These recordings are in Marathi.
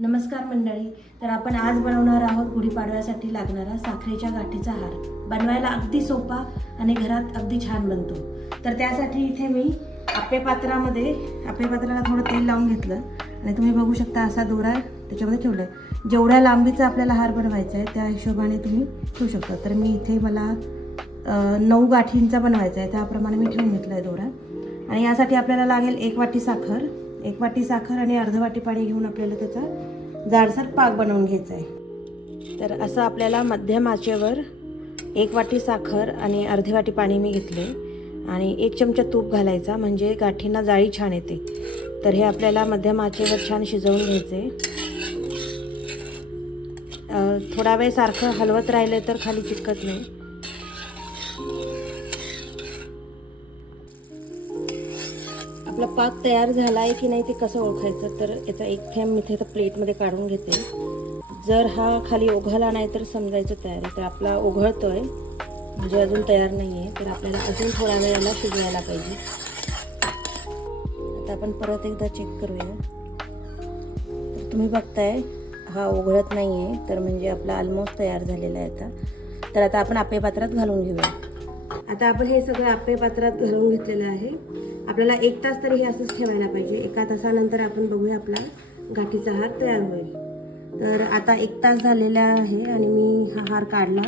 नमस्कार मंडळी तर आपण आज बनवणार आहोत गुढीपाडव्यासाठी लागणारा साखरेच्या गाठीचा हार. बनवायला अगदी सोपा आणि घरात अगदी छान बनतो. तर त्यासाठी इथे मी आप्पे पात्रामध्ये पात्राला थोडं तेल लावून घेतलं आणि तुम्ही बघू शकता असा दोरा त्याच्यामध्ये ठेवला आहे जेवढ्या लांबीचा आपल्याला हार बनवायचा आहे त्या हिशोबाने तुम्ही ठेवू शकता. तर मी इथे मला नऊ गाठींचा बनवायचा आहे त्याप्रमाणे मी ठेवून घेतला आहे दोरा. आणि यासाठी आपल्याला लागेल एक वाटी साखर. एक वाटी साखर आणि अर्ध वाटी पाणी घेऊन आपल्याला त्याचा जाडसर पाक बनवून घ्यायचा आहे. तर असं आपल्याला मध्यम आचेवर एक वाटी साखर आणि अर्धी वाटी पाणी मी घेतले. आणि एक चमचा तूप घालायचा म्हणजे गाठींना जाळी छान येते. तर हे आपल्याला मध्यम आचेवर छान शिजवून घ्यायचे. थोडा वेळ सारखं हलवत राहिलं तर खाली चिटकत नाही. आपला पाक तयार झाला आहे की नाही ते कसं ओळखायचं? तर याचा एक थेंब मी इथे प्लेटमध्ये काढून घेते. जर हा खाली ओघाला नाही तर समजायचं तयार. आहे तर आपला ओघळतोय. म्हणजे अजून तयार नाही आहे तर आपल्याला अजून थोड्या वेळेला शिजवायला पाहिजे. आता आपण परत एकदा चेक करूया. तर तुम्ही बघताय हा ओघळत नाही आहे तर म्हणजे आपला ऑलमोस्ट तयार झालेला आहे आता. तर आता आपण आपे पात्रात घालून घेऊया. आता आपण हे सगळं आपे पात्रात घालून घेतलेलं आहे. आपल्याला एक तास तरी हे असंच ठेवायला पाहिजे. एका तासानंतर आपण बघूया आपला गाठीचा हार तयार होईल. तर आता एक तास झालेला आहे आणि मी हा हार काढला.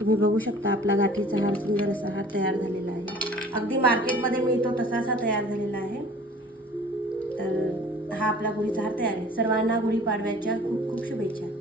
तुम्ही बघू शकता आपला गाठीचा हार सुंदर असा हार तयार झालेला आहे. अगदी मार्केटमध्ये मिळतो तसा असा तयार झालेला आहे. तर हा आपला गुढीचा हार तयार आहे. सर्वांना गुढीपाडव्याच्या खूप खूप शुभेच्छा.